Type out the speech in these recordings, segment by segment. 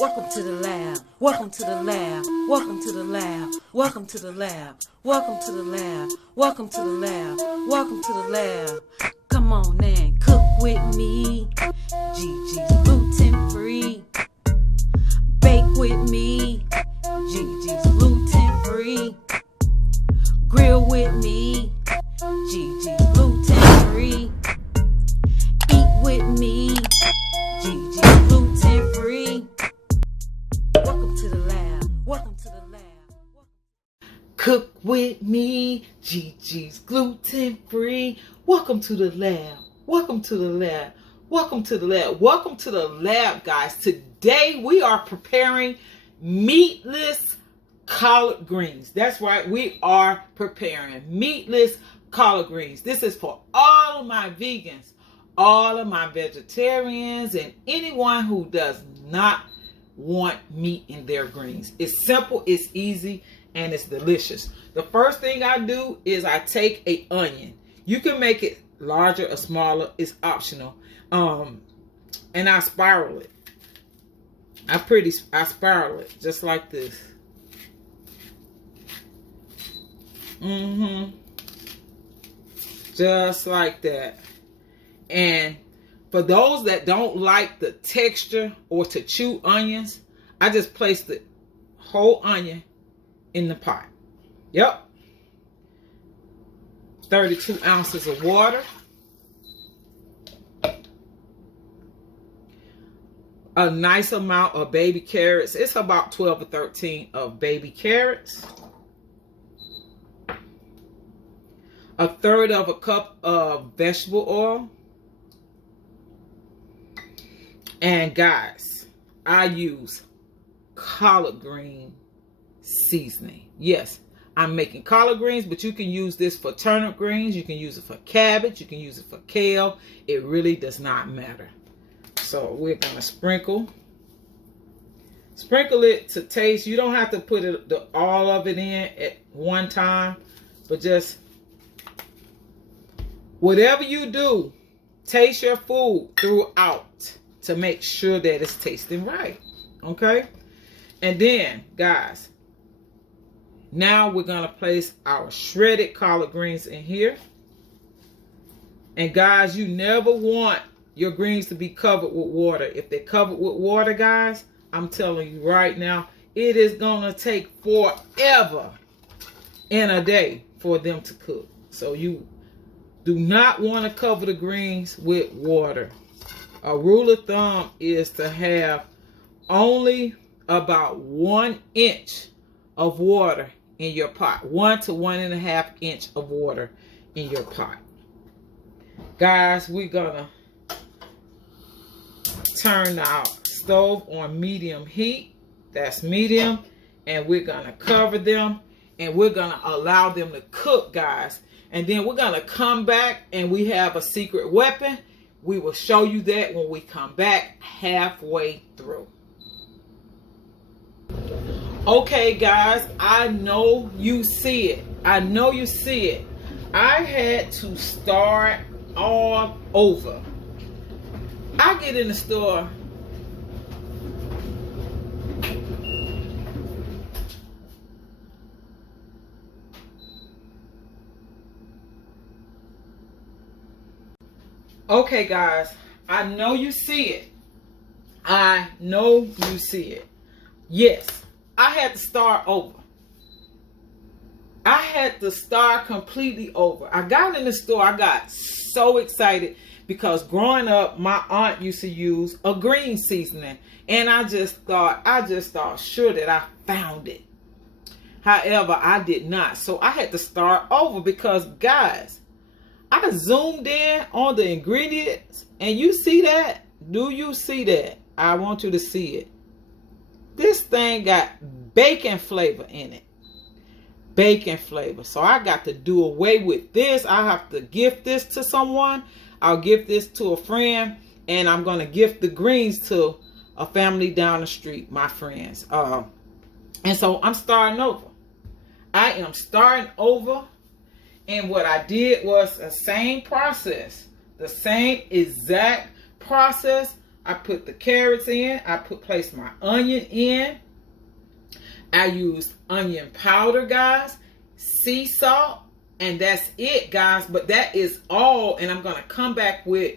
Welcome to the lab. Welcome to the lab. Welcome to the lab. Welcome to the lab. Welcome to the lab. Welcome to the lab. Welcome to the lab. Come on and cook with me. Gigi's gluten-free. Bake with me. Gigi's gluten-free. Grill with me. Gigi's gluten-free. Eat with me. Gigi's gluten-free. Welcome to the lab. Welcome to the lab. Cook with me. Gigi's gluten-free. Welcome to the lab. Welcome to the lab. Welcome to the lab. Welcome to the lab, guys. Today we are preparing meatless collard greens. That's right. We are preparing meatless collard greens. This is for all of my vegans, all of my vegetarians, and anyone who does not want meat in their greens. It's simple, it's easy, and it's delicious. The first thing I do is I take an onion. You can make it larger or smaller, it's optional. And I spiral it. I spiral it just like this. Just like that. And for those that don't like the texture or to chew onions, I just place the whole onion in the pot. Yep. 32 ounces of water. A nice amount of baby carrots. It's about 12 or 13 of baby carrots. A third of a cup of vegetable oil. And guys, I use collard green seasoning. Yes, I'm making collard greens, but you can use this for turnip greens. You can use it for cabbage. You can use it for kale. It really does not matter. So we're going to sprinkle it to taste. You don't have to put all of it in at one time, but just whatever you do, taste your food throughout to make sure that it's tasting right. Okay? And then, guys, now we're going to place our shredded collard greens in here. And guys, you never want your greens to be covered with water. If they're covered with water, guys, I'm telling you right now, it is going to take forever in a day for them to cook. So you do not want to cover the greens with water. A rule of thumb is to have only about 1 inch of water in your pot. 1 to 1.5 inch of water in your pot. Guys, we're gonna turn our stove on medium heat. That's medium. And we're gonna cover them. And we're gonna allow them to cook, guys. And then we're gonna come back and we have a secret weapon. We will show you that when we come back halfway through. Okay, guys, I know you see it. I know you see it. I had to start all over. I get in the store. Okay, guys, I know you see it. I know you see it. Yes, I had to start over. I had to start completely over. I got in the store. I got so excited because growing up, my aunt used to use a green seasoning. And I just thought sure that I found it. However, I did not. So I had to start over because, guys, I zoomed in on the ingredients, and you see that? Do you see that? I want you to see it. This thing got bacon flavor in it. Bacon flavor. So I got to do away with this. I have to gift this to someone. I'll gift this to a friend, and I'm going to gift the greens to a family down the street, my friends. And so I'm starting over. I am starting over. And what I did was the same process. The same exact process. I put the carrots in. I placed my onion in. I used onion powder, guys, sea salt, and that's it, guys. But that is all, and I'm going to come back with,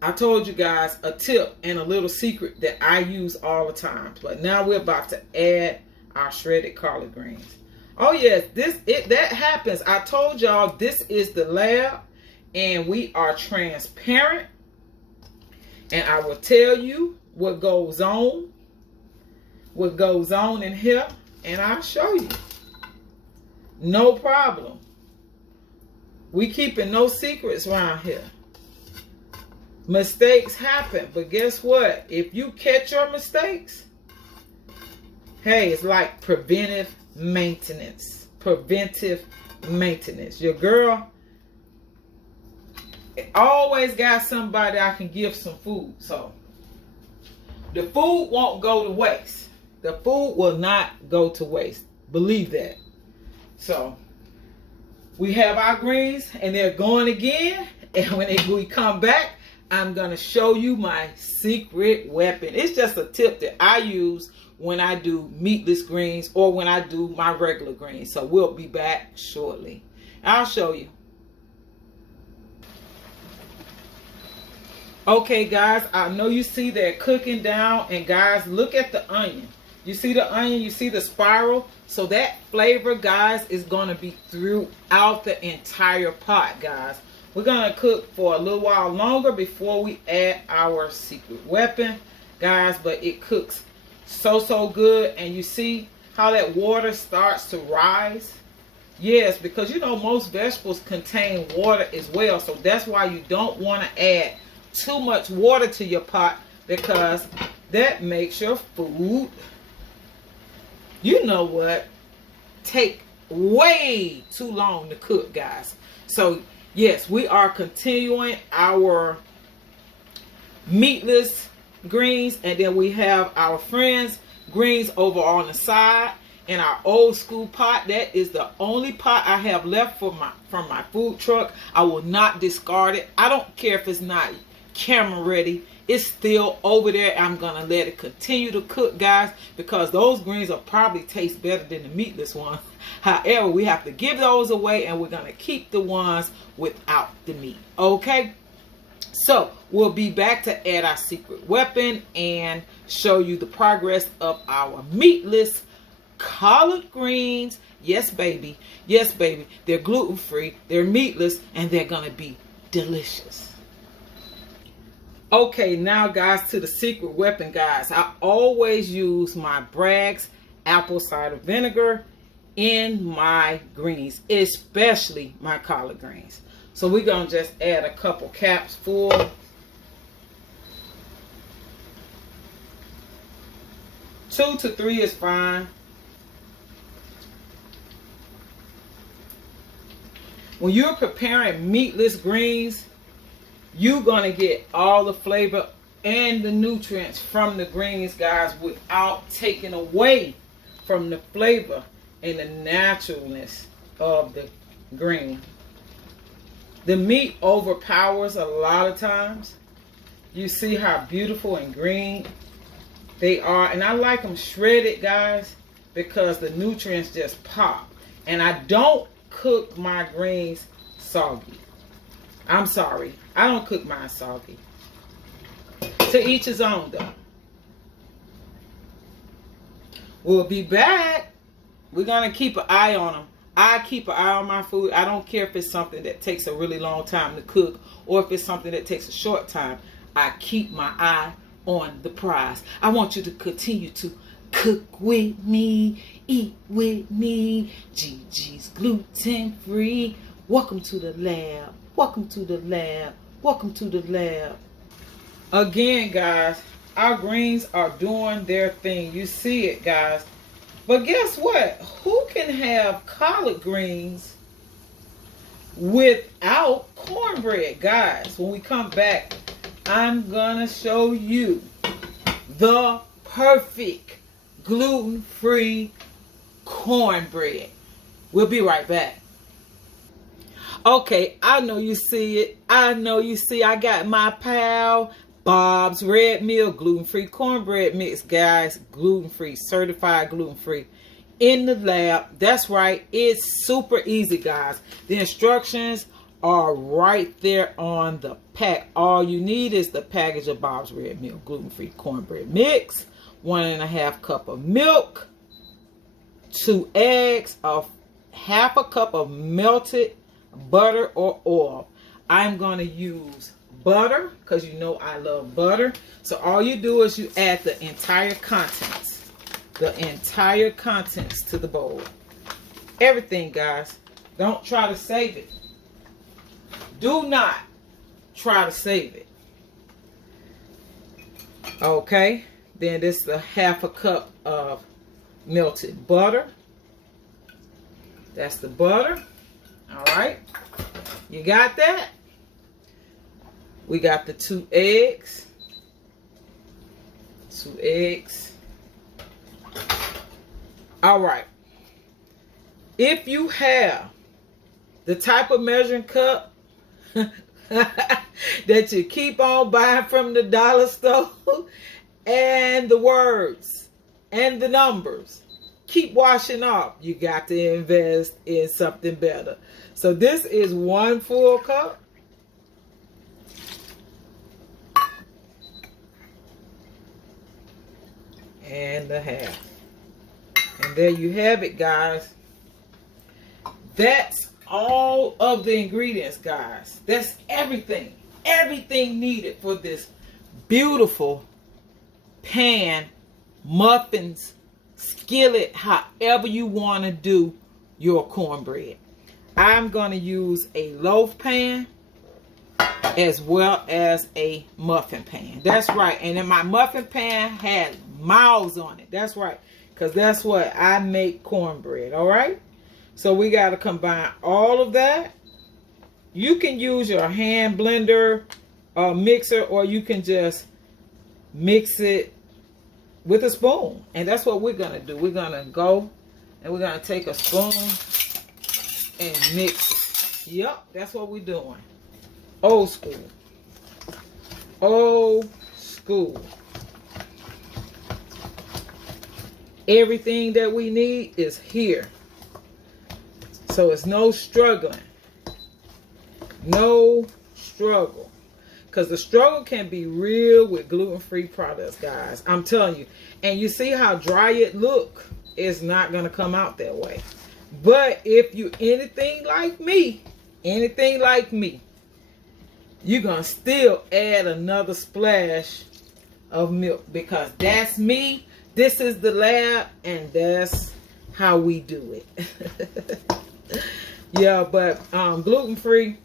I told you guys, a tip and a little secret that I use all the time. But now we're about to add our shredded collard greens. Oh yes, that happens. I told y'all this is the lab, and we are transparent. And I will tell you what goes on in here, and I'll show you. No problem. We keeping no secrets around here. Mistakes happen, but guess what? If you catch your mistakes, hey, it's like preventive maintenance. Preventive maintenance. Your girl always got somebody I can give some food. So the food won't go to waste. The food will not go to waste. Believe that. So we have our greens, and they're going again. And when we come back, I'm going to show you my secret weapon. It's just a tip that I use when I do meatless greens or when I do my regular greens. So we'll be back shortly. I'll show you. Okay, guys, I know you see they're cooking down. And guys, look at the onion. You see the onion? You see the spiral? So that flavor, guys, is going to be throughout the entire pot, guys. We're going to cook for a little while longer before we add our secret weapon, guys. But it cooks so good. And you see how that water starts to rise? Yes, because you know most vegetables contain water as well. So that's why you don't want to add too much water to your pot, because that makes your food, you know what, take way too long to cook, guys. So yes, we are continuing our meatless greens, and then we have our friends greens over on the side in our old school pot. That is the only pot I have left from my food truck. I will not discard it. I don't care if it's not camera ready. It's still over there. I'm gonna let it continue to cook, guys, because those greens will probably taste better than the meatless ones. However, we have to give those away, and we're gonna keep the ones without the meat. Okay, so we'll be back to add our secret weapon and show you the progress of our meatless collard greens. Yes, baby. Yes, baby. They're gluten-free, they're meatless, and they're gonna be delicious. Okay, now guys, to the secret weapon, guys. I always use my Bragg's apple cider vinegar in my greens, especially my collard greens. So we're going to just add a couple caps full. 2 to 3 is fine. When you're preparing meatless greens, you're going to get all the flavor and the nutrients from the greens, guys, without taking away from the flavor and the naturalness of the green. The meat overpowers a lot of times. You see how beautiful and green they are. And I like them shredded, guys, because the nutrients just pop. And I don't cook my greens soggy. I'm sorry, I don't cook mine soggy. To each his own, though. We'll be back. We're going to keep an eye on them. I keep an eye on my food. I don't care if it's something that takes a really long time to cook or if it's something that takes a short time. I keep my eye on the prize. I want you to continue to cook with me, eat with me. Gigi's gluten-free. Welcome to the lab. Welcome to the lab. Welcome to the lab. Again, guys, our greens are doing their thing. You see it, guys. But guess what? Who can have collard greens without cornbread? Guys, when we come back, I'm going to show you the perfect gluten-free cornbread. We'll be right back. Okay, I know you see it. I know you see I got my pal Bob's Red Mill gluten-free cornbread mix, guys. Gluten-free, certified gluten-free. In the lab. That's right. It's super easy, guys. The instructions are right there on the pack. All you need is the package of Bob's Red Mill gluten-free cornbread mix, 1.5 cup of milk, 2 eggs, of half a cup of melted butter or oil. I'm going to use butter because you know I love butter. So all you do is you add the entire contents to the bowl. Everything, guys. Don't try to save it. Do not try to save it. Okay, then this is a half a cup of melted butter. That's the butter. All right, you got that? We got the 2 eggs. 2 eggs. All right. If you have the type of measuring cup that you keep on buying from the dollar store and the words and the numbers keep washing off, you got to invest in something better. So this is 1 full cup. And a half. And there you have it, guys. That's all of the ingredients, guys. That's everything. Everything needed for this beautiful pan, muffins, skillet, however you want to do your cornbread. I'm going to use a loaf pan as well as a muffin pan. That's right. And then my muffin pan had mouths on it. That's right. Because that's what I make cornbread. All right. So we got to combine all of that. You can use your hand blender mixer, or you can just mix it with a spoon. And that's what we're going to do. We're going to go and we're going to take a spoon and mix it. Yep, that's what we're doing. Old school. Old school. Everything that we need is here. So it's no struggling. No struggle. Because the struggle can be real with gluten-free products, guys. I'm telling you. And you see how dry it look? It's not going to come out that way. But if you anything like me, you're going to still add another splash of milk. Because that's me. This is the lab. And that's how we do it. Yeah, but gluten-free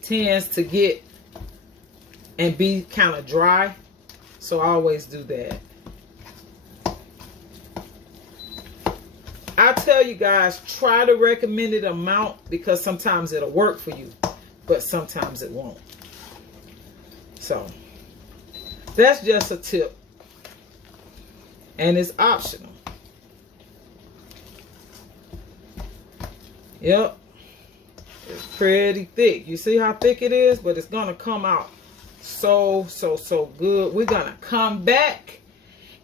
tends to get and be kind of dry. So I always do that. I tell you guys, try the recommended amount because sometimes it'll work for you, but sometimes it won't. So that's just a tip. And it's optional. Yep. It's pretty thick. You see how thick it is? But it's going to come out so good. We're going to come back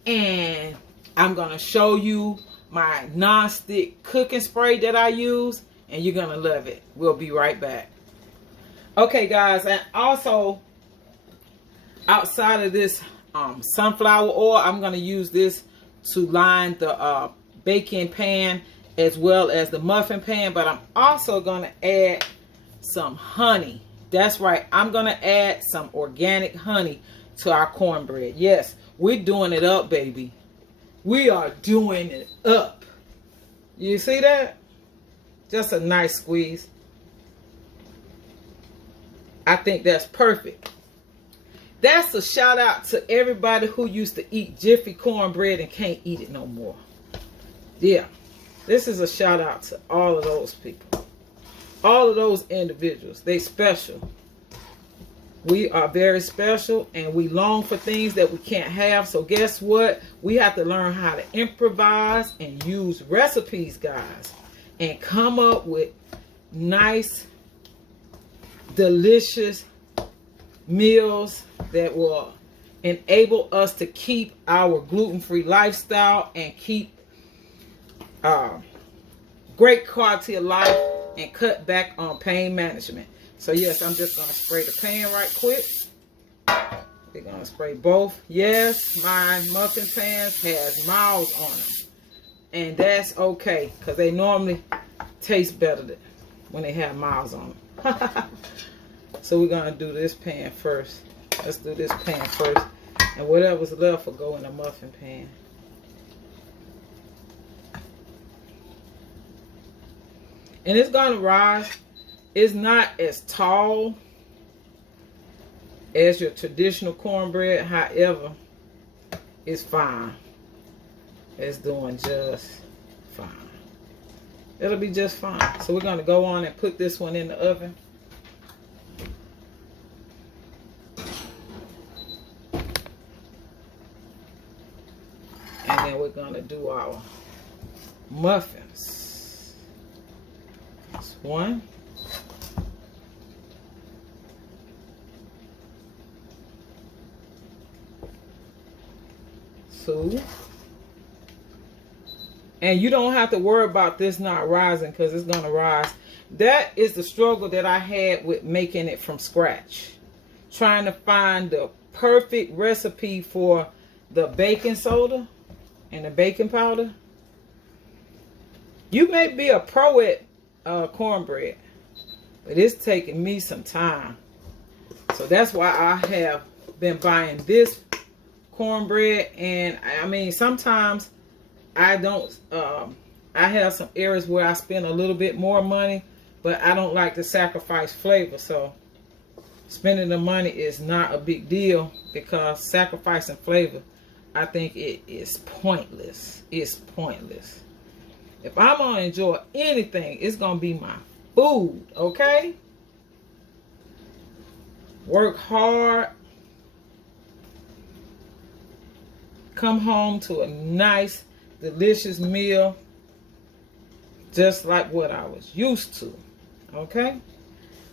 and I'm going to show you my non-stick cooking spray that I use. And you're going to love it. We'll be right back. Okay, guys. And also, outside of this sunflower oil, I'm going to use this to line the baking pan as well as the muffin pan, but I'm also going to add some honey. That's right, I'm going to add some organic honey to our cornbread. Yes, we're doing it up, baby. We are doing it up. You see that? Just a nice squeeze. I think that's perfect. That's a shout out to everybody who used to eat Jiffy cornbread and can't eat it no more. Yeah. This is a shout out to all of those people. All of those individuals. They special. We are very special and we long for things that we can't have. So guess what? We have to learn how to improvise and use recipes, guys. And come up with nice, delicious meals that will enable us to keep our gluten-free lifestyle and keep great quality of life and cut back on pain management. So yes, I'm just going to spray the pan right quick. We're going to spray both. Yes, my muffin pans has miles on them. And that's okay, because they normally taste better when they have miles on them. So we're going to do this pan first. Let's do this pan first. And whatever's left will go in the muffin pan. And it's going to rise. It's not as tall as your traditional cornbread. However, it's fine. It's doing just fine. It'll be just fine. So we're going to go on and put this one in the oven. And then we're going to do our muffins. That's one. Two. And you don't have to worry about this not rising, because it's going to rise. That is the struggle that I had with making it from scratch. Trying to find the perfect recipe for the baking soda and the baking powder. You may be a pro at cornbread, but it's taking me some time. So that's why I have been buying this cornbread. And I mean, sometimes I don't, I have some areas where I spend a little bit more money, but I don't like to sacrifice flavor. So spending the money is not a big deal, because sacrificing flavor, I think it is pointless. It's pointless. If I'm going to enjoy anything, it's going to be my food, okay? Work hard. Come home to a nice, delicious meal, just like what I was used to, okay?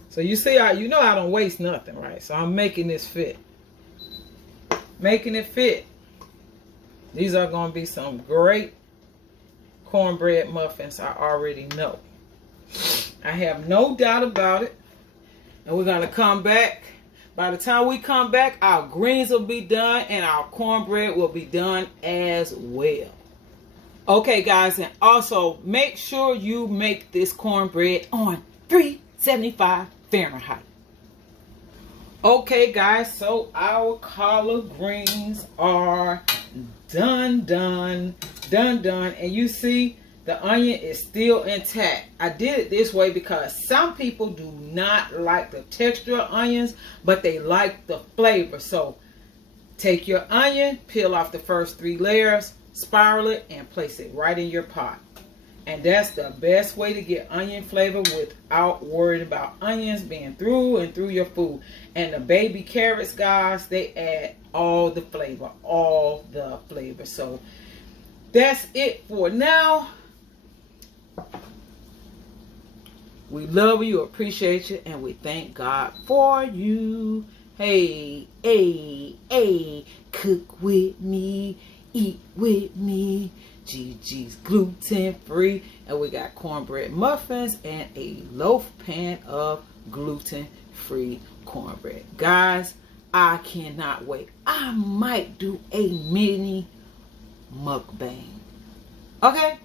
So you see, you know I don't waste nothing, right? So I'm making this fit. Making it fit. These are going to be some great cornbread muffins, I already know. I have no doubt about it. And we're going to come back. By the time we come back, our greens will be done and our cornbread will be done as well. Okay, guys, and also make sure you make this cornbread on 375 Fahrenheit. Okay, guys, so our collard greens are done. And you see, the onion is still intact. I did it this way because some people do not like the texture of onions, but they like the flavor. So take your onion, peel off the first 3 layers, spiral it, and place it right in your pot. And that's the best way to get onion flavor without worrying about onions being through and through your food. And the baby carrots, guys, they add all the flavor, So that's it for now. We love you, appreciate you, and we thank God for you. Hey, cook with me, eat with me. Gigi's gluten-free. And we got cornbread muffins and a loaf pan of gluten-free cornbread. Guys, I cannot wait. I might do a mini mukbang. Okay?